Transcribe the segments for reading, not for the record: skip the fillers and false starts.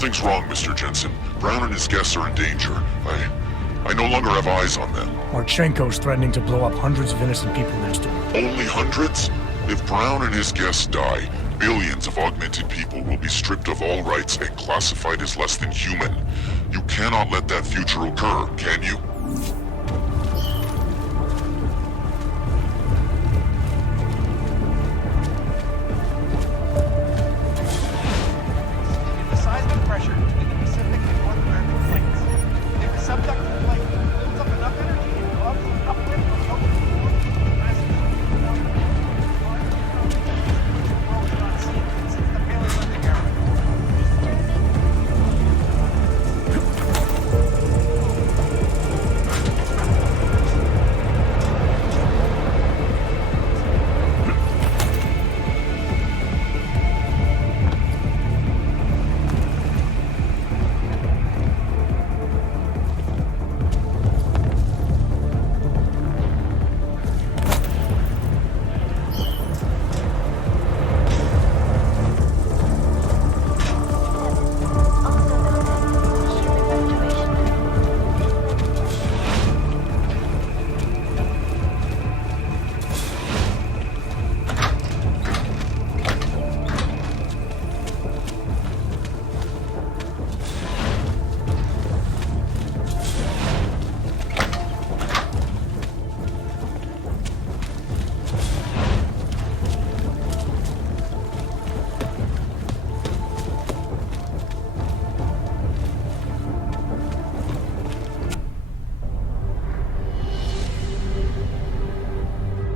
Something's wrong, Mr. Jensen. Brown and his guests are in danger. I no longer have eyes on them. Machenko's threatening to blow up hundreds of innocent people next door. Only hundreds? If Brown and his guests die, billions of augmented people will be stripped of all rights and classified as less than human. You cannot let that future occur, can you? The seismic pressure between the Pacific and North American plates. If the subducting plate builds up enough energy to cause an uplift of local massive the world has not seen since the Paleolithic era.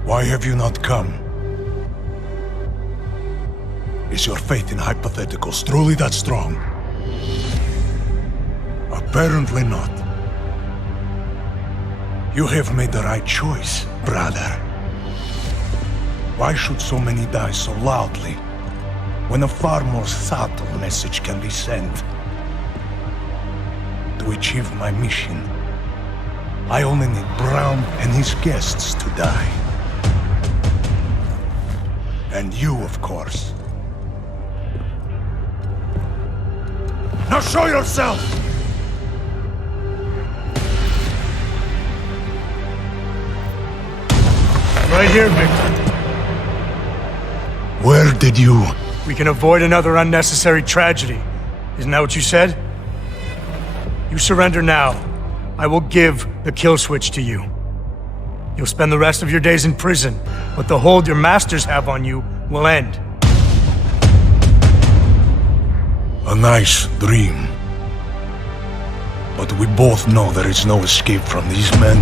Why have you not come? Is your faith in hypotheticals truly that strong? Apparently not. You have made the right choice, brother. Why should so many die so loudly, when a far more subtle message can be sent? To achieve my mission, I only need Brown and his guests to die. And you, of course. Now show yourself! Right here, Victor. Where did you... We can avoid another unnecessary tragedy. Isn't that what you said? You surrender now. I will give the kill switch to you. You'll spend the rest of your days in prison, but the hold your masters have on you will end. A nice dream. But we both know there is no escape from these men.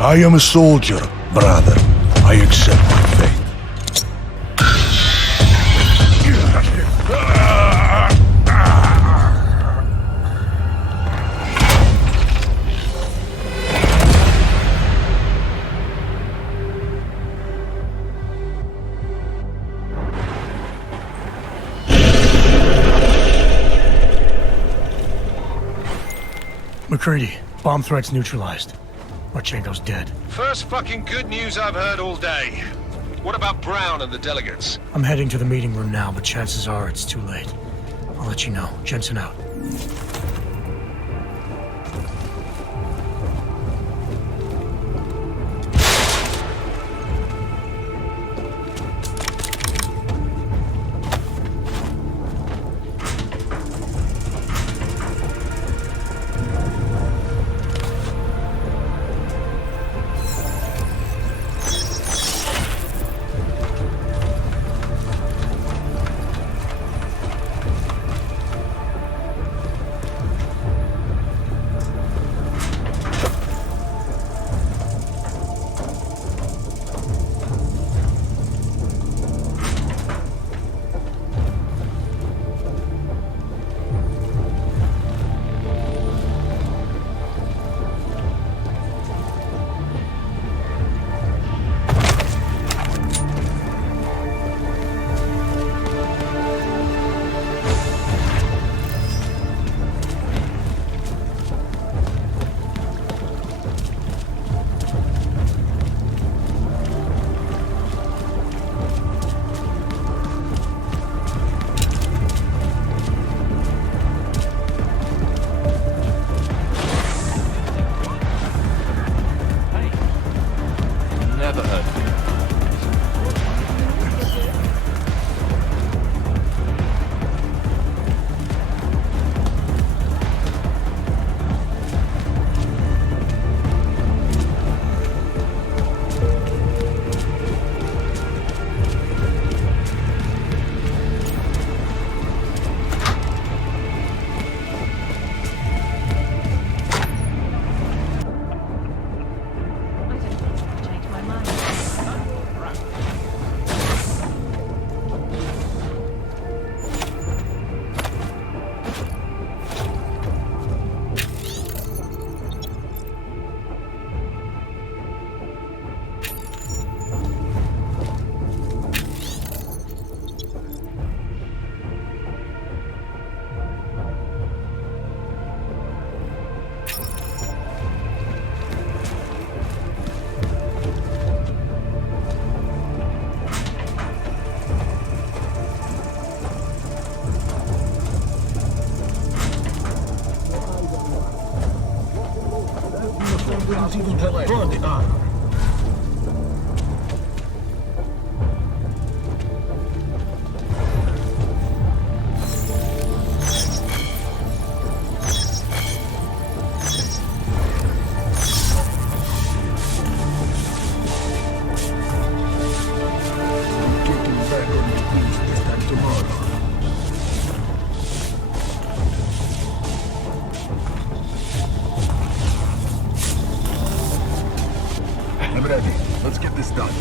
I am a soldier, brother. I accept my fate. McCready, bomb threat's neutralized. Machenko's dead. First fucking good news I've heard all day. What about Brown and the delegates? I'm heading to the meeting room now, but chances are it's too late. I'll let you know. Jensen out. not even tell us. Burn the armor. I'm ready. Let's get this done.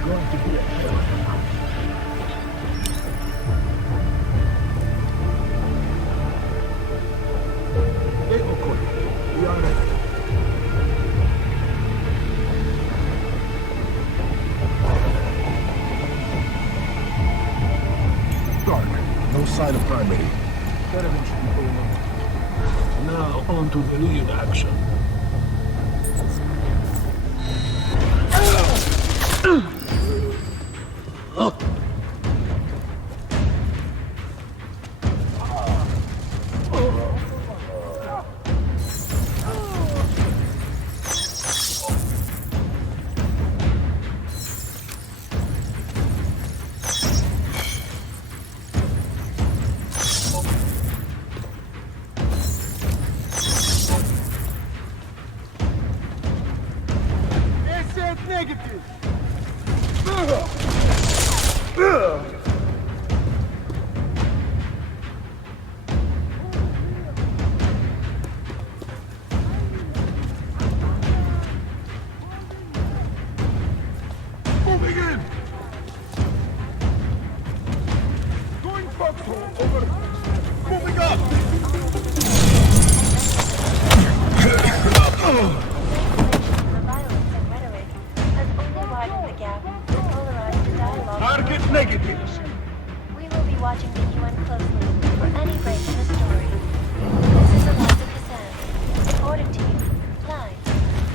Going to be a hell of a night. Hey, Okoye, we are ready. Dark. No sign of primary. Caravan should be going on. Now on to the real action. Negative. Moving in! Going foxhole. Over. Moving up. The violence and rhetoric has only widened the gap and polarized the dialogue. Target negatives! We will be watching the UN closely for any break in the story. This is Eliza Hassan, reporting to you, live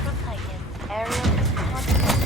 from Titan. Aerial responsibility.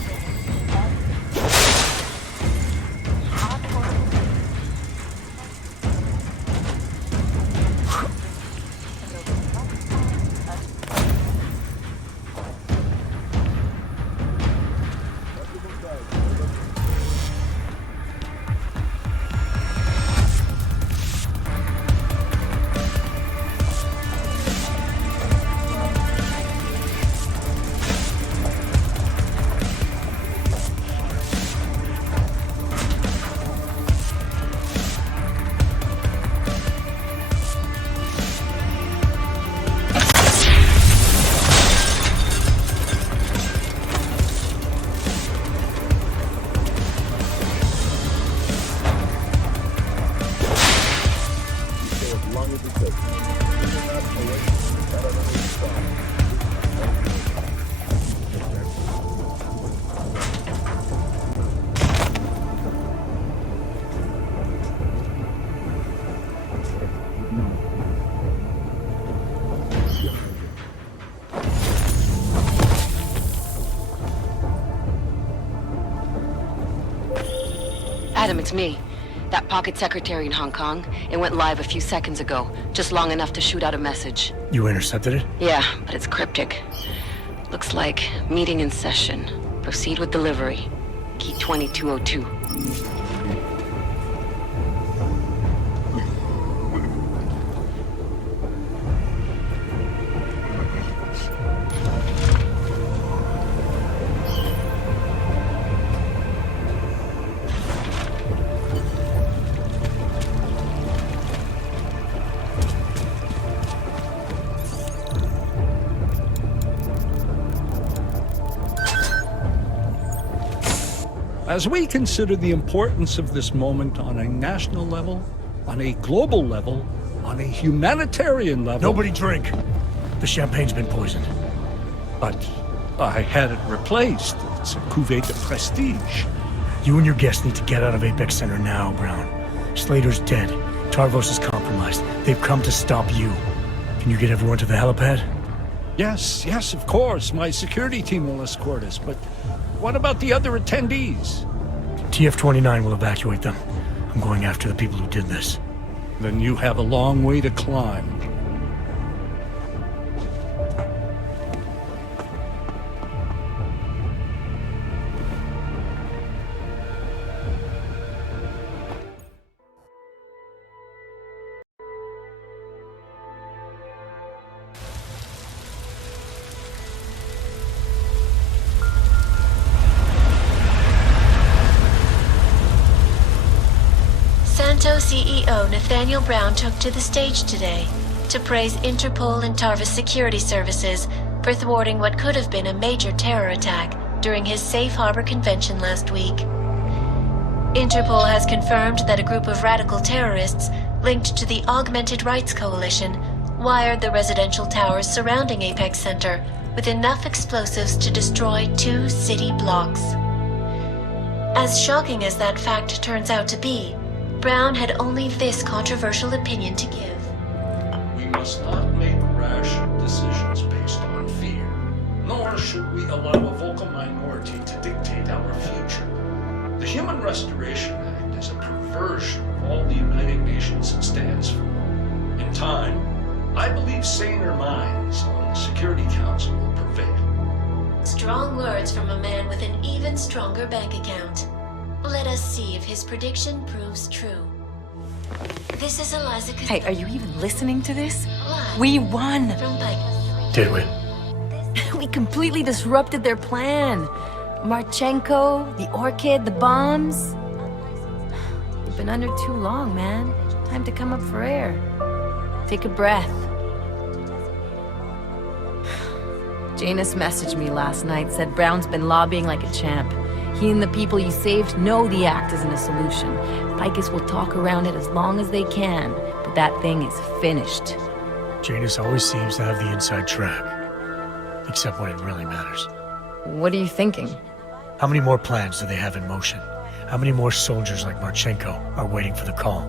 Adam, it's me. That pocket secretary in Hong Kong. It went live a few seconds ago, just long enough to shoot out a message. You intercepted it? Yeah, but it's cryptic. Looks like meeting in session. Proceed with delivery. Key 2202. As we consider the importance of this moment on a national level, on a global level, on a humanitarian level... Nobody drink. The champagne's been poisoned. But I had it replaced. It's a cuvée de prestige. You and your guests need to get out of Apex Center now, Brown. Slater's dead. Tarvos is compromised. They've come to stop you. Can you get everyone to the helipad? Yes, of course. My security team will escort us, but what about the other attendees? TF-29 will evacuate them. I'm going after the people who did this. Then you have a long way to climb. Santo CEO Nathaniel Brown took to the stage today to praise Interpol and Tarvis security services for thwarting what could have been a major terror attack during his safe harbor convention last week. Interpol has confirmed that a group of radical terrorists linked to the Augmented Rights Coalition wired the residential towers surrounding Apex Center with enough explosives to destroy 2 city blocks. As shocking as that fact turns out to be, Brown had only this controversial opinion to give. We must not make rash decisions based on fear, nor should we allow a vocal minority to dictate our future. The Human Restoration Act is a perversion of all the United Nations stands for. In time, I believe saner minds on the Security Council will prevail. Strong words from a man with an even stronger bank account. Let us see if his prediction proves true. This is Eliza. Hey, are you even listening to this? Live We won! from Pike. Did we? We completely disrupted their plan. Machenko, the Orchid, the bombs. You've been under too long, man. Time to come up for air. Take a breath. Janus messaged me last night, said Brown's been lobbying like a champ. He and the people you saved know the act isn't a solution. Picus will talk around it as long as they can, but that thing is finished. Janus always seems to have the inside track. Except when it really matters. What are you thinking? How many more plans do they have in motion? How many more soldiers like Machenko are waiting for the call?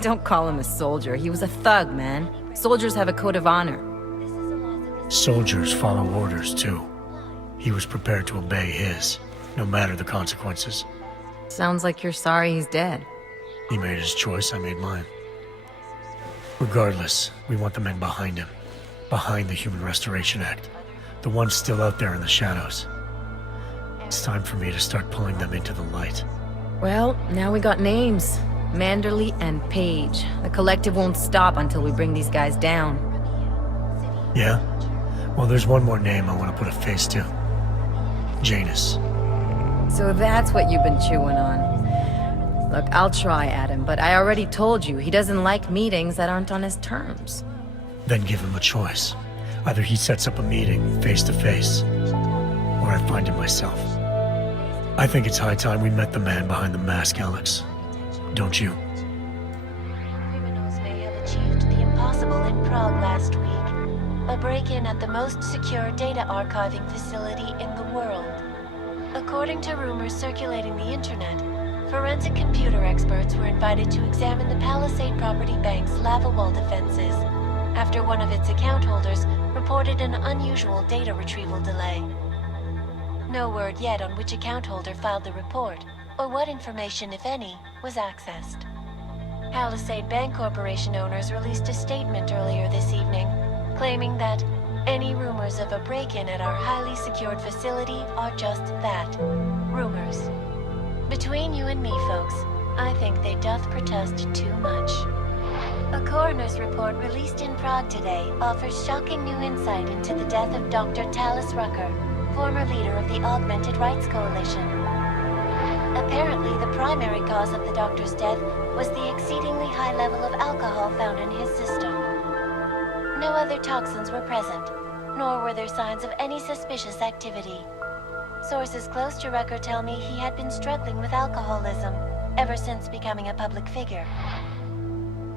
Don't call him a soldier. He was a thug, man. Soldiers have a code of honor. Soldiers follow orders, too. He was prepared to obey his, no matter the consequences. Sounds like you're sorry he's dead. He made his choice, I made mine. Regardless, we want the men behind him. Behind the Human Restoration Act. The ones still out there in the shadows. It's time for me to start pulling them into the light. Well, now we got names. Manderley and Page. The collective won't stop until we bring these guys down. Yeah? Well, there's one more name I want to put a face to. Janus. So that's what you've been chewing on. Look, I'll try, Adam, but I already told you he doesn't like meetings that aren't on his terms. Then give him a choice. Either he sets up a meeting, face to face, or I find him myself. I think it's high time we met the man behind the mask, Alex. Don't you? Criminals may have achieved the impossible in Prague last week. A break-in at the most secure data archiving facility in the world. According to rumors circulating the internet, forensic computer experts were invited to examine the Palisade Property Bank's lava wall defenses after one of its account holders reported an unusual data retrieval delay. No word yet on which account holder filed the report, or what information, if any, was accessed. Palisade Bank Corporation owners released a statement earlier this evening, claiming that any rumors of a break-in at our highly secured facility are just that, rumors. Between you and me, folks, I think they doth protest too much. A coroner's report released in Prague today offers shocking new insight into the death of Dr. Talis Rucker, former leader of the Augmented Rights Coalition. Apparently, the primary cause of the doctor's death was the exceedingly high level of alcohol found in his system. No other toxins were present, nor were there signs of any suspicious activity. Sources close to Rucker tell me he had been struggling with alcoholism ever since becoming a public figure.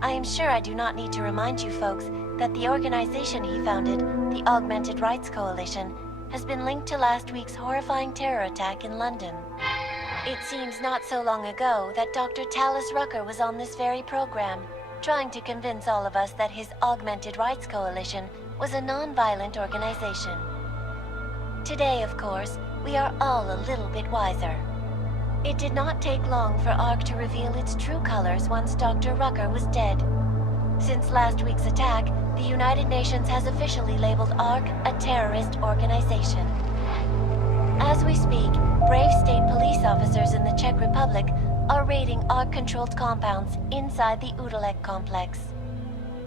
I am sure I do not need to remind you folks that the organization he founded, the Augmented Rights Coalition, has been linked to last week's horrifying terror attack in London. It seems not so long ago that Dr. Talis Rucker was on this very program, trying to convince all of us that his Augmented Rights Coalition was a non-violent organization. Today, of course, we are all a little bit wiser. It did not take long for ARC to reveal its true colors once Dr. Rucker was dead. Since last week's attack, the United Nations has officially labeled ARC a terrorist organization. As we speak, brave state police officers in the Czech Republic are raiding ARC-controlled compounds inside the Udalek complex.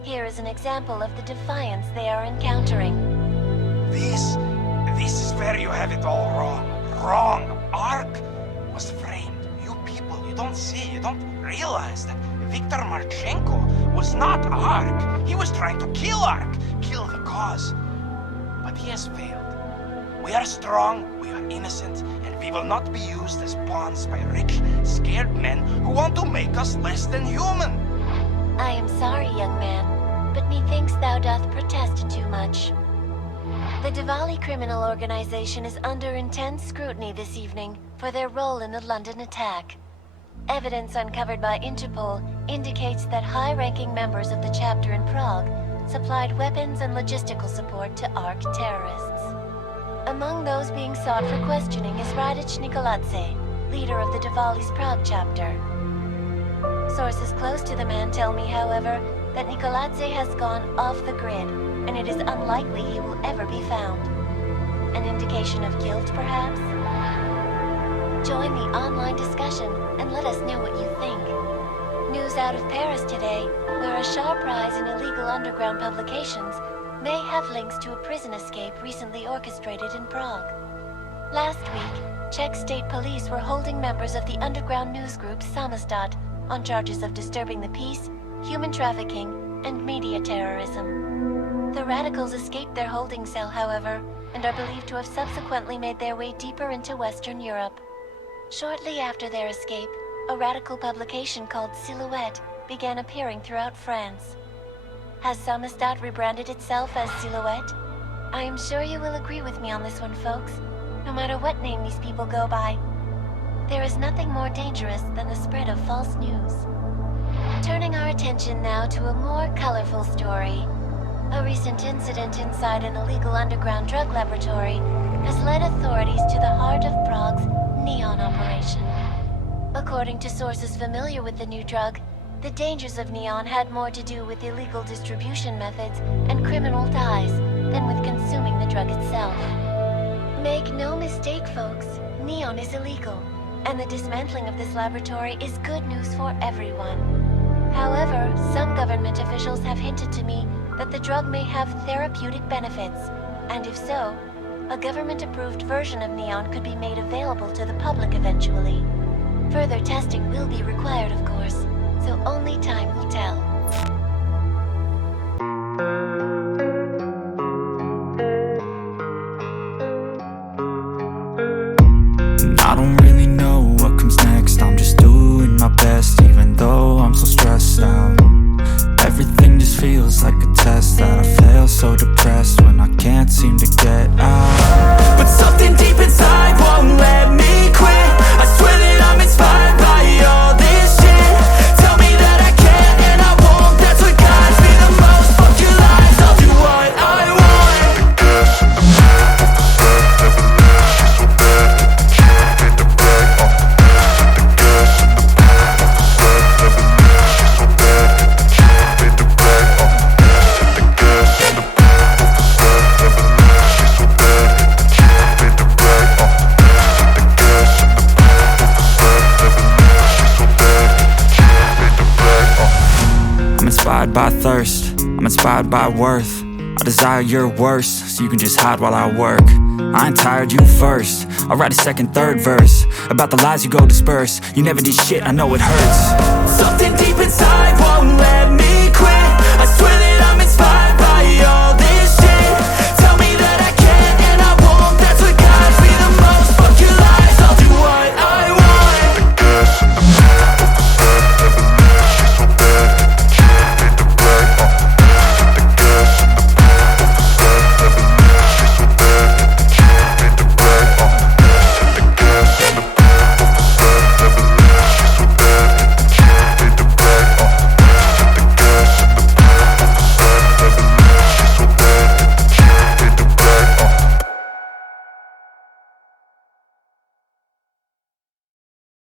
Here is an example of the defiance they are encountering. This is where you have it all wrong. Wrong. ARC was framed. You people, you don't see, you don't realize that Viktor Machenko was not ARC. He was trying to kill ARC, kill the cause. But he has failed. We are strong, we are innocent, and we will not be used as pawns by rich, scared men who want to make us less than human. I am sorry, young man, but methinks thou doth protest too much. The Diwali criminal organization is under intense scrutiny this evening for their role in the London attack. Evidence uncovered by Interpol indicates that high-ranking members of the chapter in Prague supplied weapons and logistical support to ARC terrorists. Among those being sought for questioning is Radic Nikoladze, leader of the Diwali's Prague chapter. Sources close to the man tell me, however, that Nikoladze has gone off the grid, and it is unlikely he will ever be found. An indication of guilt, perhaps? Join the online discussion and let us know what you think. News out of Paris today, where a sharp rise in illegal underground publications may have links to a prison escape recently orchestrated in Prague. Last week, Czech state police were holding members of the underground news group Samizdat on charges of disturbing the peace, human trafficking, and media terrorism. The radicals escaped their holding cell, however, and are believed to have subsequently made their way deeper into Western Europe. Shortly after their escape, a radical publication called Silhouette began appearing throughout France. Has Samizdat rebranded itself as Silhouette? I am sure you will agree with me on this one, folks, no matter what name these people go by. There is nothing more dangerous than the spread of false news. Turning our attention now to a more colorful story. A recent incident inside an illegal underground drug laboratory has led authorities to the heart of Prague's Neon operation. According to sources familiar with the new drug, the dangers of Neon had more to do with illegal distribution methods and criminal ties than with consuming the drug itself. Make no mistake, folks, Neon is illegal, and the dismantling of this laboratory is good news for everyone. However, some government officials have hinted to me that the drug may have therapeutic benefits, and if so, a government-approved version of Neon could be made available to the public eventually. Further testing will be required, of course, so only time will tell. I don't really know what comes next. I'm just doing my best, even though I'm so stressed out. Everything just feels like a test that I fail, so depressed when I can't seem to get out. But something deep inside won't let me quit. I swear that I'm inspired by all this shit. Tell me that I can and I won't. That's what guides me the most. Fuck your lies, I'll do what I want. I'm inspired by thirst, I'm inspired by worth. I desire your worst, so you can just hide while I work. I ain't tired, you first. I'll write a second, third verse about the lies you go disperse. You never did shit, I know it hurts.